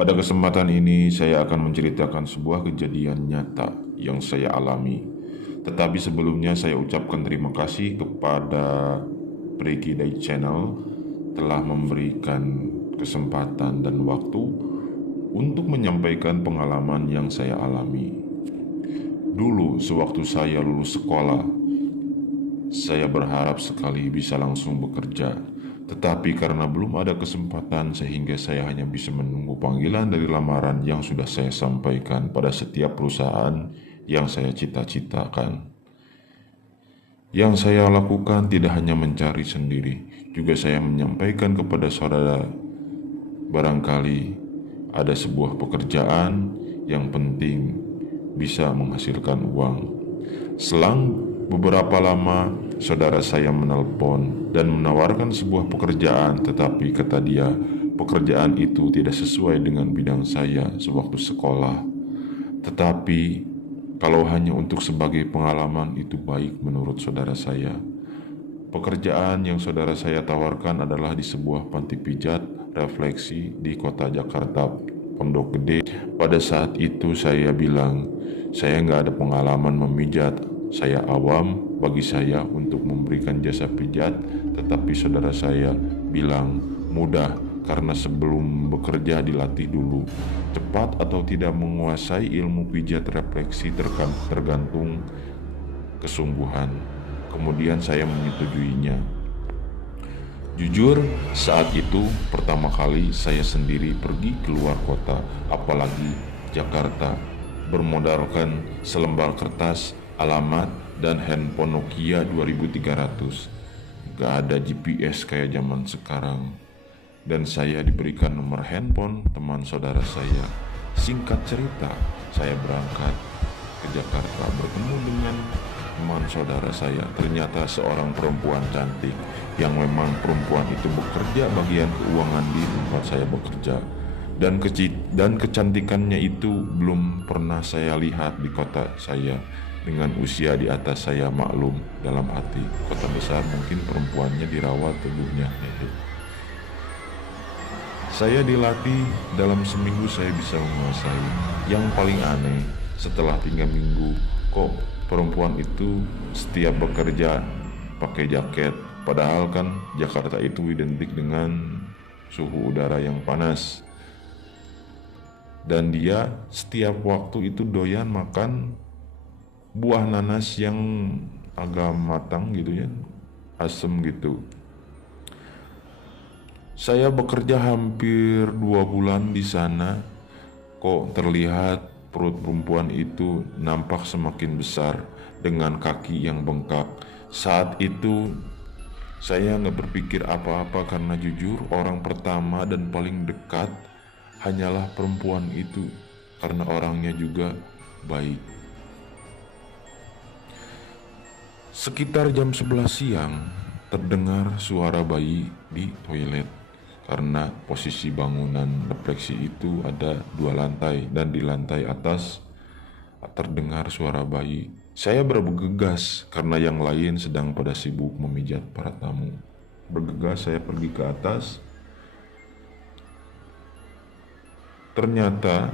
Pada kesempatan ini saya akan menceritakan sebuah kejadian nyata yang saya alami. Tetapi sebelumnya saya ucapkan terima kasih kepada Priki dari channel telah memberikan kesempatan dan waktu untuk menyampaikan pengalaman yang saya alami. Dulu sewaktu saya lulus sekolah, saya berharap sekali bisa langsung bekerja. Tetapi karena belum ada kesempatan sehingga saya hanya bisa menunggu panggilan dari lamaran yang sudah saya sampaikan pada setiap perusahaan yang saya cita-citakan. Yang saya lakukan tidak hanya mencari sendiri, juga saya menyampaikan kepada saudara, barangkali ada sebuah pekerjaan yang penting bisa menghasilkan uang. Selang beberapa lama, saudara saya menelpon dan menawarkan sebuah pekerjaan, tetapi kata dia, pekerjaan itu tidak sesuai dengan bidang saya sewaktu sekolah. Tetapi kalau hanya untuk sebagai pengalaman itu baik menurut saudara saya. Pekerjaan yang saudara saya tawarkan adalah di sebuah panti pijat refleksi di kota Jakarta, Pondok Gede. Pada saat itu saya bilang, saya nggak ada pengalaman memijat. Saya awam, bagi saya untuk memberikan jasa pijat, tetapi saudara saya bilang mudah karena sebelum bekerja dilatih dulu. Cepat atau tidak menguasai ilmu pijat refleksi tergantung kesungguhan. Kemudian saya menyetujuinya. Jujur, saat itu pertama kali saya sendiri pergi keluar kota, apalagi Jakarta, bermodalkan selembar kertas, alamat, dan handphone Nokia 2300. Gak ada GPS kayak zaman sekarang. Dan saya diberikan nomor handphone teman saudara saya. Singkat cerita, saya berangkat ke Jakarta bertemu dengan teman saudara saya. Ternyata seorang perempuan cantik yang memang perempuan itu bekerja bagian keuangan di tempat saya bekerja. Dan kecantikannya itu belum pernah saya lihat di kota saya. Dengan usia di atas saya, maklum dalam hati, kota besar mungkin perempuannya dirawat tubuhnya. Saya dilatih dalam seminggu saya bisa menguasai. Yang paling aneh, setelah 3 minggu, kok perempuan itu setiap bekerja pakai jaket. Padahal kan Jakarta itu identik dengan suhu udara yang panas. Dan dia setiap waktu itu doyan makan buah nanas yang agak matang gitu ya, asem gitu. Saya bekerja hampir 2 bulan di sana, kok terlihat perut perempuan itu nampak semakin besar dengan kaki yang bengkak. Saat itu saya nggak berpikir apa-apa karena jujur orang pertama dan paling dekat hanyalah perempuan itu karena orangnya juga baik. Sekitar jam 11 siang terdengar suara bayi di toilet. Karena posisi bangunan refleksi itu ada 2 lantai dan di lantai atas terdengar suara bayi. Saya bergegas karena yang lain sedang pada sibuk memijat para tamu. Bergegas saya pergi ke atas. Ternyata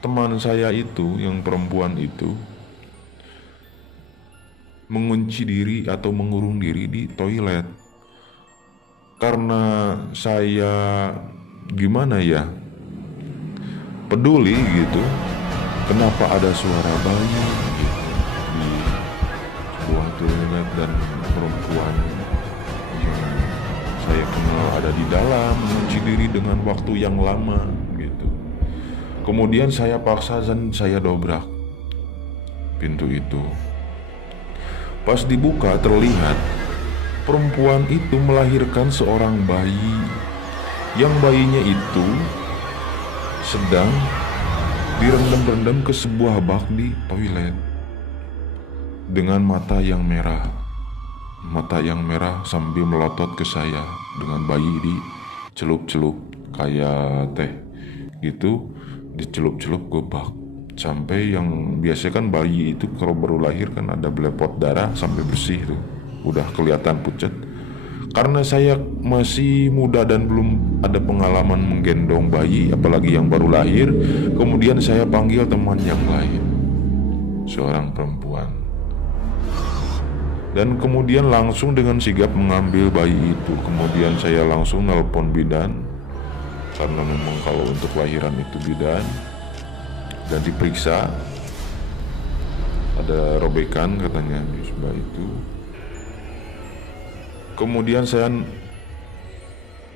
teman saya itu yang perempuan itu mengunci diri atau mengurung diri di toilet. Karena saya gimana ya, peduli gitu, kenapa ada suara bayi gitu di sebuah toilet dan perempuan yang saya kenal ada di dalam mengunci diri dengan waktu yang lama gitu. Kemudian saya paksa dan saya dobrak pintu itu. Pas dibuka terlihat perempuan itu melahirkan seorang bayi, yang bayinya itu sedang direndam-rendam ke sebuah bak di toilet dengan mata yang merah sambil melotot ke saya dengan bayi dicelup-celup kayak teh gitu, dicelup-celup ke bak. Sampai yang biasanya kan bayi itu kalau baru lahir kan ada belepot darah sampai bersih tuh, udah kelihatan pucat. Karena saya masih muda dan belum ada pengalaman menggendong bayi, apalagi yang baru lahir, kemudian saya panggil teman yang lain, seorang perempuan. Dan kemudian langsung dengan sigap mengambil bayi itu. Kemudian saya langsung nelpon bidan, karena memang kalau untuk lahiran itu bidan, dan diperiksa. Ada robekan katanya di sebelah itu. Kemudian saya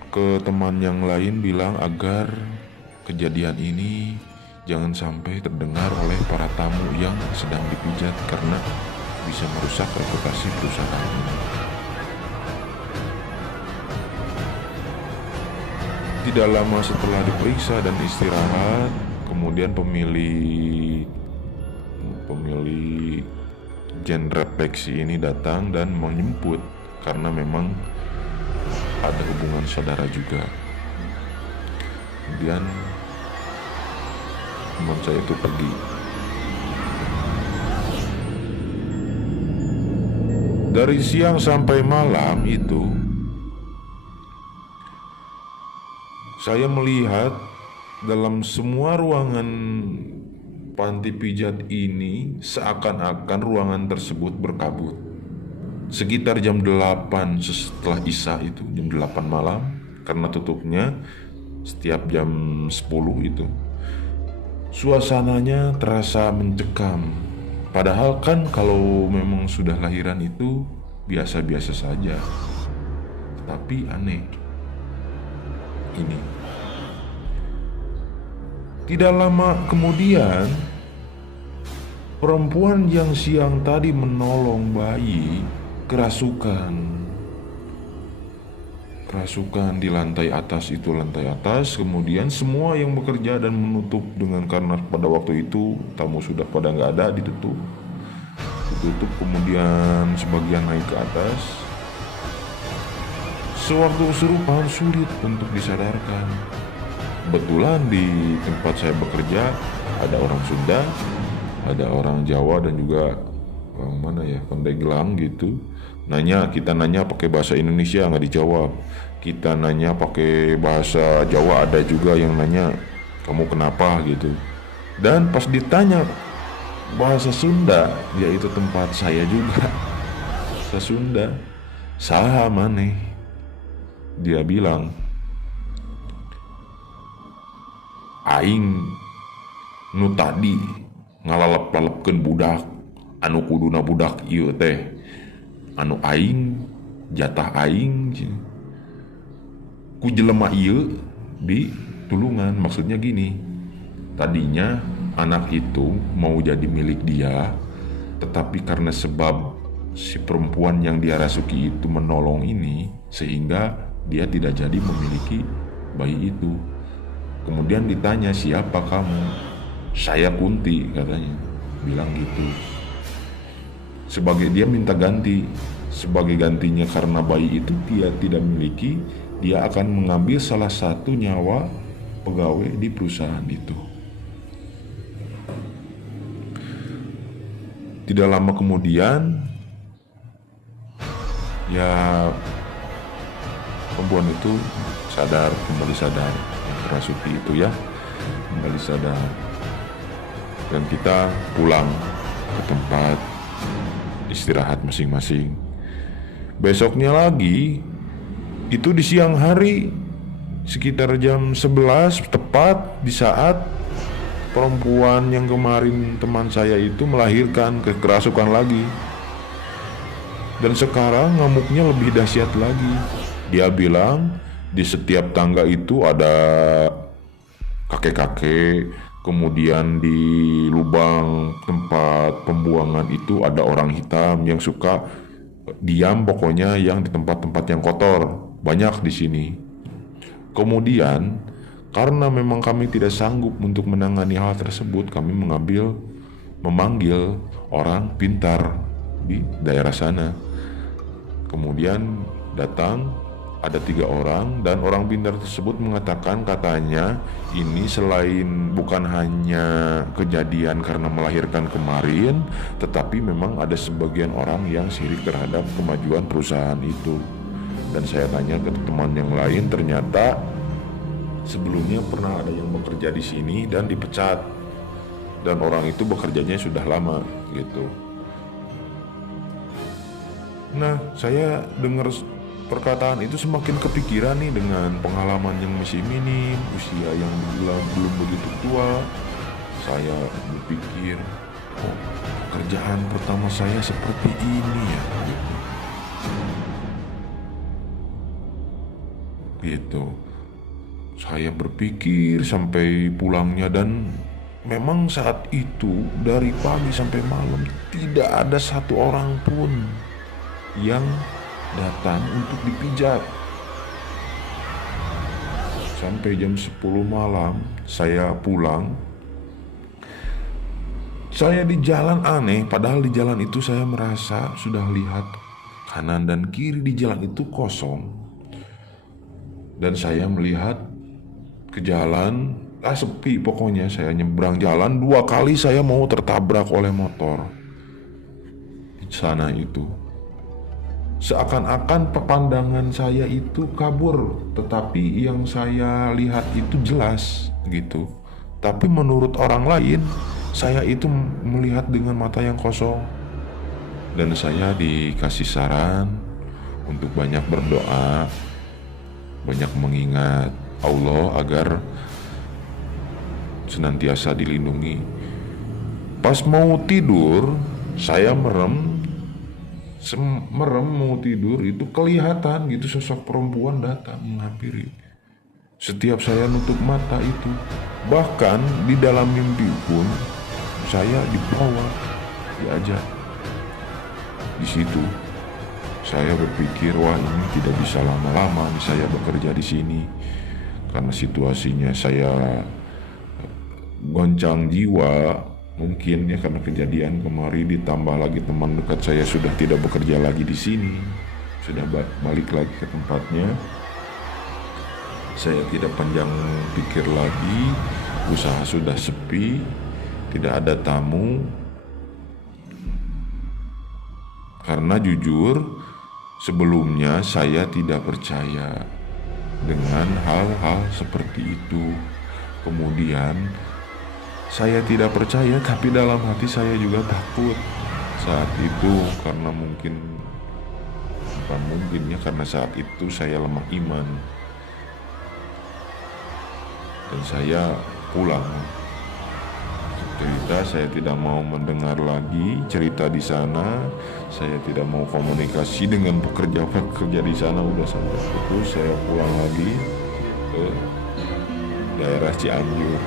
ke teman yang lain bilang agar kejadian ini jangan sampai terdengar oleh para tamu yang sedang dipijat karena bisa merusak reputasi perusahaan ini. Tidak lama setelah diperiksa dan istirahat, kemudian pemilik Jen Refleksi ini datang dan menjemput karena memang ada hubungan saudara juga. Kemudian teman saya itu pergi. Dari siang sampai malam itu saya melihat dalam semua ruangan panti pijat ini seakan-akan ruangan tersebut berkabut. Sekitar jam 8 setelah Isya itu, jam 8 malam, karena tutupnya setiap jam 10 itu. Suasananya terasa mencekam. Padahal kan kalau memang sudah lahiran itu biasa-biasa saja. Tapi aneh. Ini. Tidak lama kemudian, perempuan yang siang tadi menolong bayi kerasukan di lantai atas itu, lantai atas. Kemudian semua yang bekerja dan menutup dengan, karena pada waktu itu tamu sudah pada nggak ada, ditutup. Kemudian sebagian naik ke atas. Sewaktu kesurupan sulit untuk disadarkan. Kebetulan di tempat saya bekerja ada orang Sunda, ada orang Jawa, dan juga orang mana ya, Pandeglang gitu. Kita nanya pakai bahasa Indonesia nggak dijawab. Kita nanya pakai bahasa Jawa, ada juga yang nanya kamu kenapa gitu. Dan pas ditanya bahasa Sunda, yaitu tempat saya juga bahasa Sunda, saha maneh, dia bilang aing nu tadi ngalalep-lalepkeun budak anu kuduna budak ieu teh, anu aing jatah aing ku jelema ieu di tulungan. Maksudnya gini, tadinya anak itu mau jadi milik dia, tetapi karena sebab si perempuan yang dia rasuki itu menolong ini, sehingga dia tidak jadi memiliki bayi itu. Kemudian ditanya, siapa kamu? Saya Kunti katanya, bilang gitu. Sebagai dia minta ganti, sebagai gantinya karena bayi itu dia tidak miliki, dia akan mengambil salah satu nyawa pegawai di perusahaan itu. Tidak lama kemudian, ya perempuan itu kembali sadar, yang kerasuki itu ya, kembali sadar. Dan kita pulang ke tempat istirahat masing-masing. Besoknya lagi, itu di siang hari, sekitar jam 11 tepat di saat perempuan yang kemarin teman saya itu melahirkan, kerasukan lagi. Dan sekarang ngamuknya lebih dahsyat lagi. Dia bilang di setiap tangga itu ada kakek-kakek, kemudian di lubang tempat pembuangan itu ada orang hitam yang suka diam, pokoknya yang di tempat-tempat yang kotor banyak di sini. Kemudian karena memang kami tidak sanggup untuk menangani hal tersebut, kami memanggil orang pintar di daerah sana. Kemudian datang, ada 3 orang, dan orang pintar tersebut mengatakan, katanya ini selain bukan hanya kejadian karena melahirkan kemarin, tetapi memang ada sebagian orang yang sirik terhadap kemajuan perusahaan itu. Dan saya tanya ke teman yang lain, ternyata sebelumnya pernah ada yang bekerja di sini dan dipecat. Dan orang itu bekerjanya sudah lama gitu. Nah, saya dengar perkataan itu semakin kepikiran nih dengan pengalaman yang masih minim, usia yang belum begitu tua. Saya berpikir, oh, pekerjaan pertama saya seperti ini ya, gitu. Saya berpikir sampai pulangnya, dan memang saat itu dari pagi sampai malam tidak ada satu orang pun yang datang untuk dipijat. Sampai jam 10 malam saya pulang. Saya di jalan aneh, padahal di jalan itu saya merasa sudah lihat kanan dan kiri di jalan itu kosong. Dan saya melihat ke jalan, sepi pokoknya. Saya nyebrang jalan 2 kali, saya mau tertabrak oleh motor di sana itu. Seakan-akan pemandangan saya itu kabur, tetapi yang saya lihat itu jelas gitu. Tapi menurut orang lain, saya itu melihat dengan mata yang kosong. Dan saya dikasih saran untuk banyak berdoa, banyak mengingat Allah agar senantiasa dilindungi. Pas mau tidur, saya merem mau tidur, itu kelihatan gitu sosok perempuan datang menghampiri. Setiap saya nutup mata itu, bahkan di dalam mimpi pun saya dibawa, diajak. Di situ saya berpikir, wah, ini tidak bisa lama-lama nih saya bekerja di sini, karena situasinya saya goncang jiwa. Mungkin ya karena kejadian kemarin, ditambah lagi teman dekat saya sudah tidak bekerja lagi di sini, sudah balik lagi ke tempatnya. Saya tidak panjang pikir lagi, usaha sudah sepi, tidak ada tamu. Karena jujur, sebelumnya saya tidak percaya dengan hal-hal seperti itu. Kemudian saya tidak percaya, tapi dalam hati saya juga takut saat itu, karena karena saat itu saya lemah iman. Dan saya pulang. Cerita, saya tidak mau mendengar lagi cerita di sana. Saya tidak mau komunikasi dengan pekerja di sana, udah sampai putus. Saya pulang lagi ke daerah Cianjur.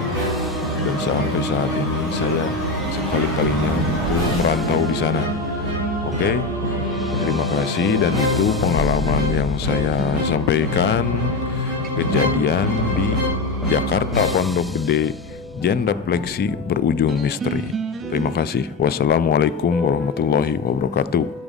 Dan sampai saat ini saya sekali-kalinya untuk merantau di sana. Oke, terima kasih. Dan itu pengalaman yang saya sampaikan, kejadian di Jakarta Pondok Gede, genrefleksi berujung misteri. Terima kasih. Wassalamualaikum warahmatullahi wabarakatuh.